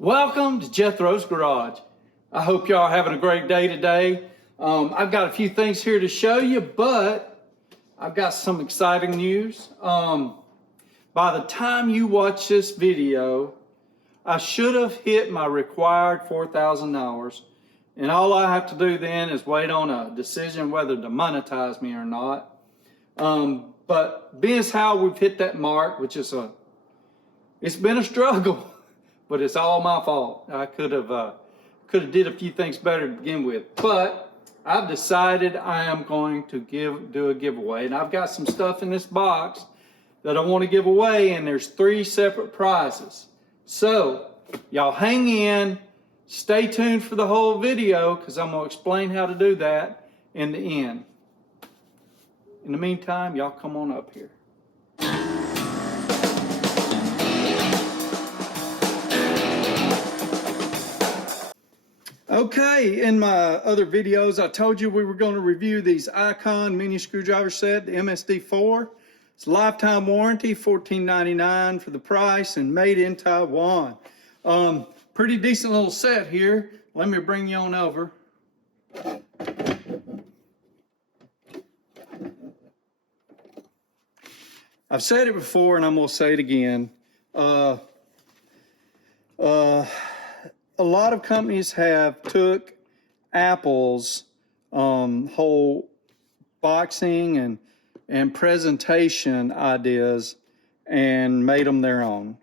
Welcome to Jethro's Garage. I hope y'all are having a great day today. I've got a few things here to show you, but I've got some exciting news. By the time you watch this video, I should have hit my required 4,000 hours, and all I have to do then is wait on a decision whether to monetize me or not. But being as how we've hit that mark, which is it's been a struggle. But it's all my fault. I could have did a few things better to begin with. But I've decided I am going to do a giveaway. And I've got some stuff in this box that I want to give away, and there's 3 separate prizes. So y'all hang in, stay tuned for the whole video, because I'm going to explain how to do that in the end. In the meantime, y'all come on up here. Okay, in my other videos, I told you we were going to review these Icon mini screwdriver set, the MSD4. It's a lifetime warranty, $14.99 for the price, and made in Taiwan. Pretty decent little set here. Let me bring you on over. I've said it before, and I'm going to say it again. A lot of companies have took Apple's whole boxing and presentation ideas and made them their own.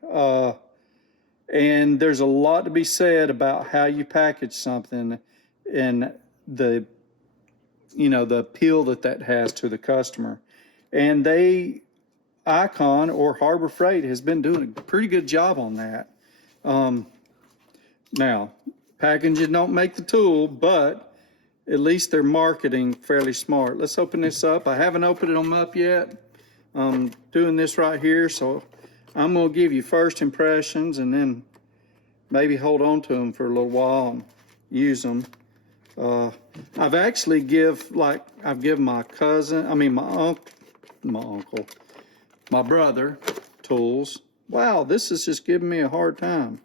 And there's a lot to be said about how you package something and the appeal that has to the customer. And Icon or Harbor Freight has been doing a pretty good job on that. Now, packaging don't make the tool, but at least they're marketing fairly smart. Let's open this up. I haven't opened them up yet. I'm doing this right here, so I'm going to give you first impressions and then maybe hold on to them for a little while and use them. I've actually I've given my brother tools. Wow, this is just giving me a hard time.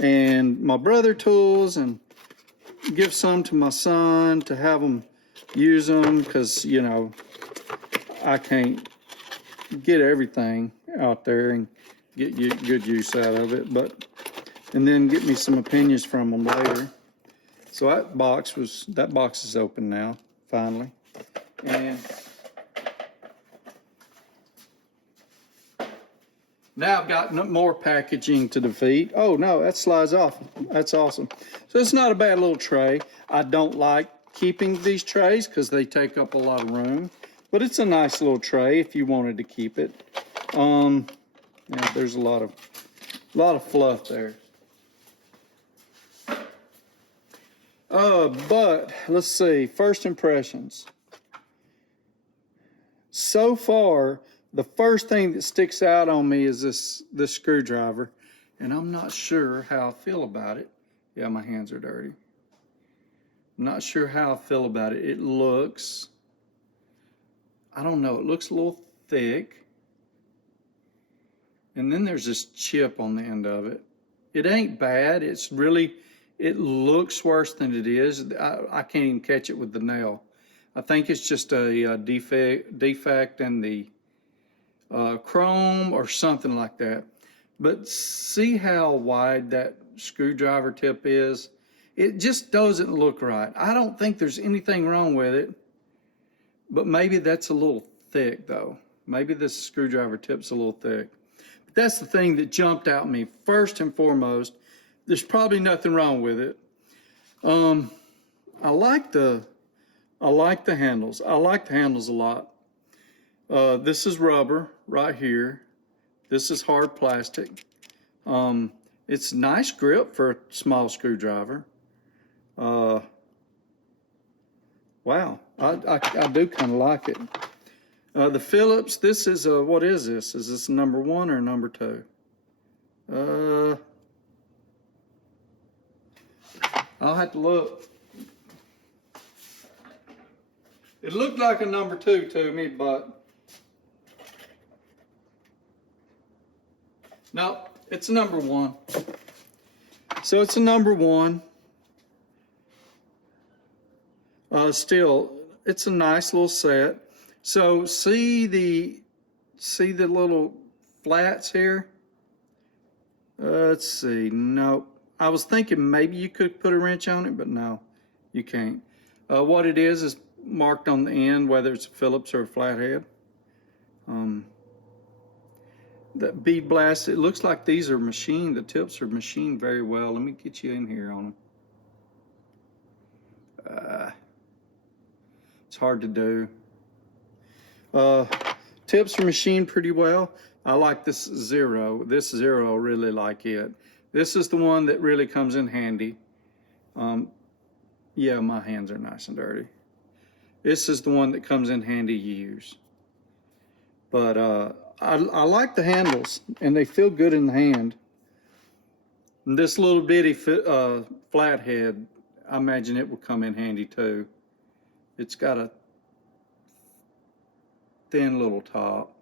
And my brother tools, and give some to my son to have them use them, because I can't get everything out there and get good use out of it, and then get me some opinions from them later. So that box is open now, finally. And now I've got more packaging to defeat. Oh no, that slides off. That's awesome. So it's not a bad little tray. I don't like keeping these trays because they take up a lot of room, but it's a nice little tray if you wanted to keep it. Yeah, there's a lot of fluff there. But let's see, first impressions. So far, the first thing that sticks out on me is this screwdriver, and I'm not sure how I feel about it. Yeah, my hands are dirty. I'm not sure how I feel about it. It looks, I don't know, it looks a little thick. And then there's this chip on the end of it. It ain't bad. It looks worse than it is. I can't even catch it with the nail. I think it's just a defect in the chrome or something like that. But see how wide that screwdriver tip is? It just doesn't look right. I don't think there's anything wrong with it, but maybe that's a little thick though. Maybe this screwdriver tip's a little thick. But that's the thing that jumped out at me first and foremost. There's probably nothing wrong with it. I like the handles. I like the handles a lot. This is rubber right here. This is hard plastic. It's nice grip for a small screwdriver. Wow, I do kind of like it. The Phillips, this is what is this? Is this number 1 or number 2? I'll have to look. It looked like a number 2 to me, but no, it's number 1. So it's a number one. Still, it's a nice little set. So see the little flats here? Let's see. No, I was thinking maybe you could put a wrench on it, but no, you can't. What it is marked on the end, whether it's a Phillips or a flathead. That bead blast, it looks like these are machined. The tips are machined very well. Let me get you in here on them. It's hard to do. Tips are machined pretty well. I like this zero. This zero, really like it. This is the one that really comes in handy. Yeah, my hands are nice and dirty. This is the one that comes in handy to use. But I like the handles, and they feel good in the hand. And this little bitty flathead, I imagine it will come in handy too. It's got a thin little top.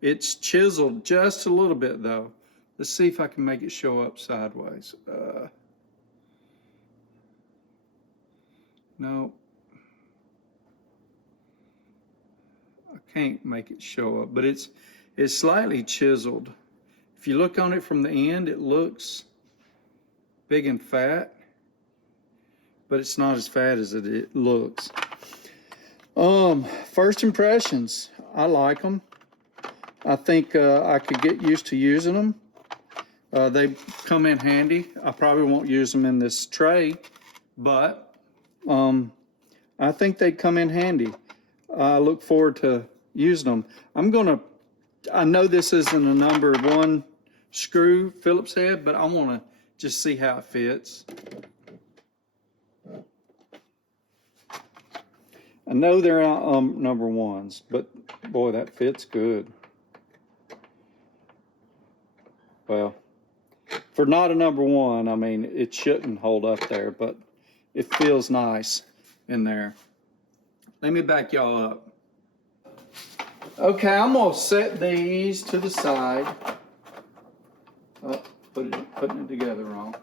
It's chiseled just a little bit though. Let's see if I can make it show up sideways. No, I can't make it show up, but it's slightly chiseled. If you look on it from the end, it looks big and fat, but it's not as fat as it looks. First impressions, I like them. I think I could get used to using them. They come in handy. I probably won't use them in this tray, but I think they come in handy. I look forward to using them. I know this isn't a number one screw Phillips head, but I want to just see how it fits. I know they're not number ones, but boy, that fits good. Well, for not a number one, I mean, it shouldn't hold up there, but it feels nice in there. Let me back y'all up. Okay, I'm gonna set these to the side. Oh, putting it together wrong.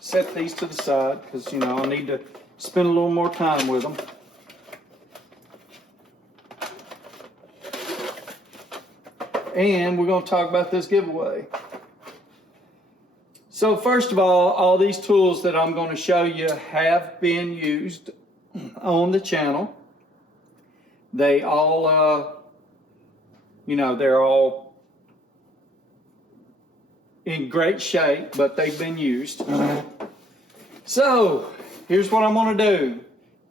Set these to the side because, you know, I need to spend a little more time with them. And we're going to talk about this giveaway. So first of all these tools that I'm going to show you have been used on the channel. They all, they're all in great shape, but they've been used. So here's what I'm going to do.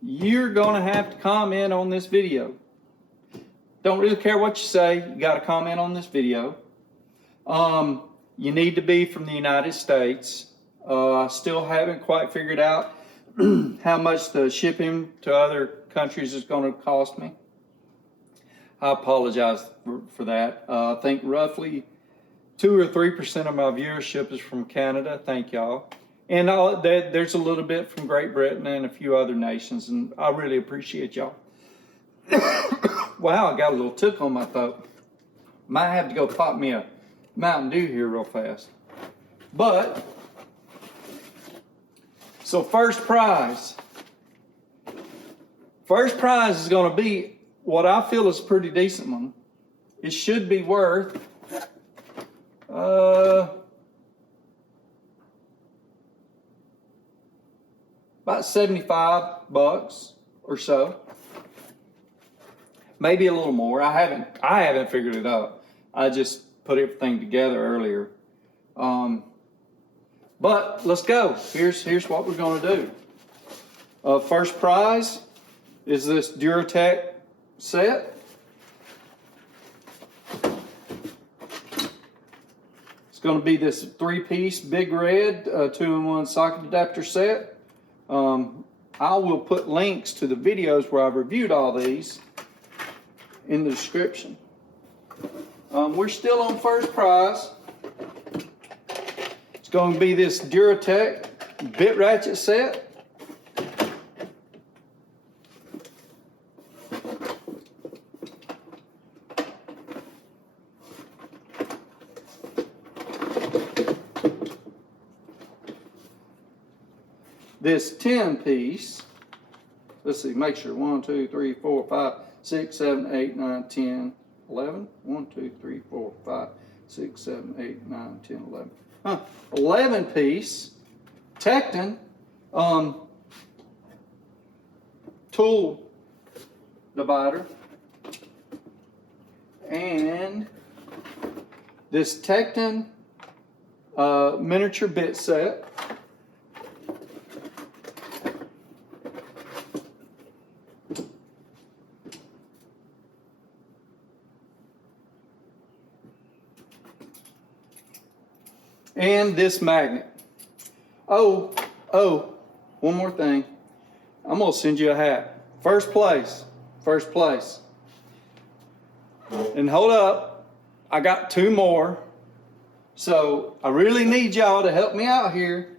You're going to have to comment on this video. Don't really care what you say, you got to comment on this video. You need to be from the United States. I still haven't quite figured out how much the shipping to other countries is going to cost me. I apologize for that. I think roughly 2 or 3% of my viewership is from Canada. Thank y'all. And there's a little bit from Great Britain and a few other nations, and I really appreciate y'all. Wow, I got a little tickle on my throat. Might have to go pop me a Mountain Dew here real fast. But, so first prize. First prize is going to be what I feel is a pretty decent one. It should be worth about $75 or so. Maybe a little more. I haven't figured it out. I just put everything together earlier. But let's go. Here's what we're going to do. First prize is this Duratec set. It's going to be this 3-piece Big Red 2-in-1 socket adapter set. I will put links to the videos where I've reviewed all these in the description. We're still on first prize. It's going to be this Duratec bit ratchet set. this 10 piece. Let's see, make sure. 1, 2, 3, 4, 5, 6, 7, 8, 9, 10, 11. 1, 2, 3, 4, 5, 6, 7, 8, 9, 10, 11. 11 piece Tecton tool divider. And this Tecton miniature bit set. And this magnet. Oh, one more thing. I'm gonna send you a hat. First place. And hold up, I got 2 more. So I really need y'all to help me out here.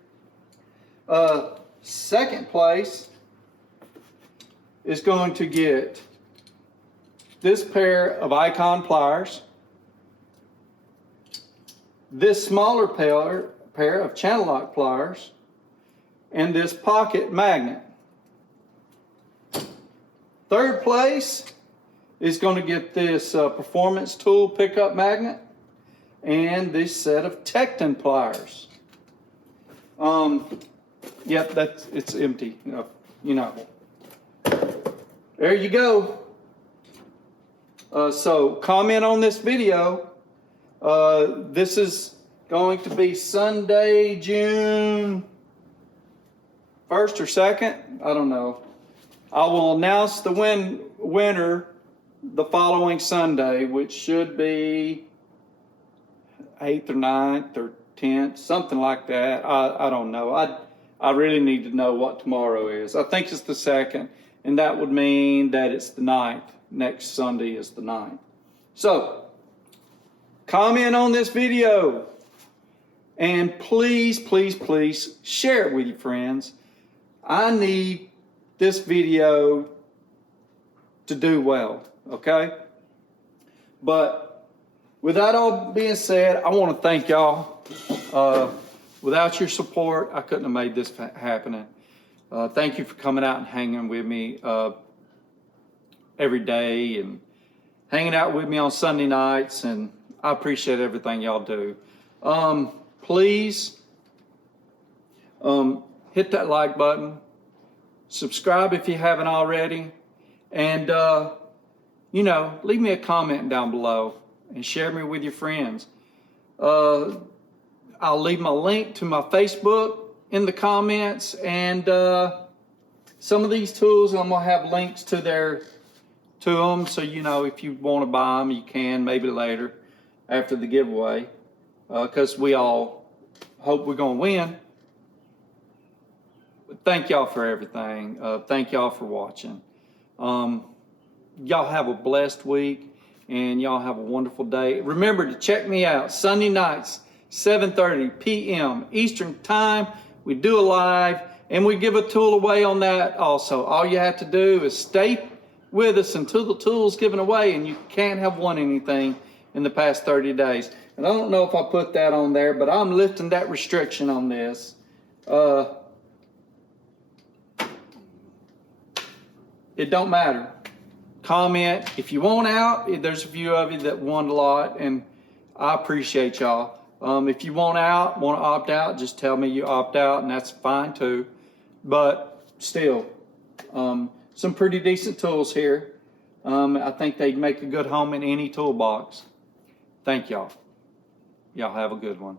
Second place is going to get this pair of Icon pliers, this smaller pair of channel lock pliers, and this pocket magnet. Third place is going to get this performance tool pickup magnet and this set of Tecton pliers. Yep, it's empty. You know. There you go. So comment on this video. This is going to be Sunday, June 1st or 2nd. I don't know. I will announce the winner the following Sunday, which should be 8th or 9th or 10th, something like that. I don't know. I really need to know what tomorrow is. I think it's the 2nd, and that would mean that it's the 9th. Next Sunday is the 9th. So, comment on this video, and please, please, please share it with your friends. I need this video to do well, okay? But with that all being said, I want to thank y'all. Without your support, I couldn't have made this happen. Thank you for coming out and hanging with me every day and hanging out with me on Sunday nights, and I appreciate everything y'all do. Please hit that like button, subscribe if you haven't already, and leave me a comment down below and share me with your friends. I'll leave my link to my Facebook in the comments, and some of these tools I'm gonna have links to them, so if you want to buy them, you can, maybe later after the giveaway, because we all hope we're gonna win. But thank y'all for everything. Thank y'all for watching. Y'all have a blessed week, and y'all have a wonderful day. Remember to check me out Sunday nights, 7:30 p.m. Eastern Time. We do a live, and we give a tool away on that also. All you have to do is stay with us until the tool's given away, and you can't have won anything in the past 30 days. And I don't know if I put that on there, but I'm lifting that restriction on this. It don't matter. Comment if you want out. There's a few of you that won a lot, and I appreciate y'all. If you want to opt out, just tell me you opt out, and that's fine too. But still, some pretty decent tools here. I think they'd make a good home in any toolbox. Thank y'all. Y'all have a good one.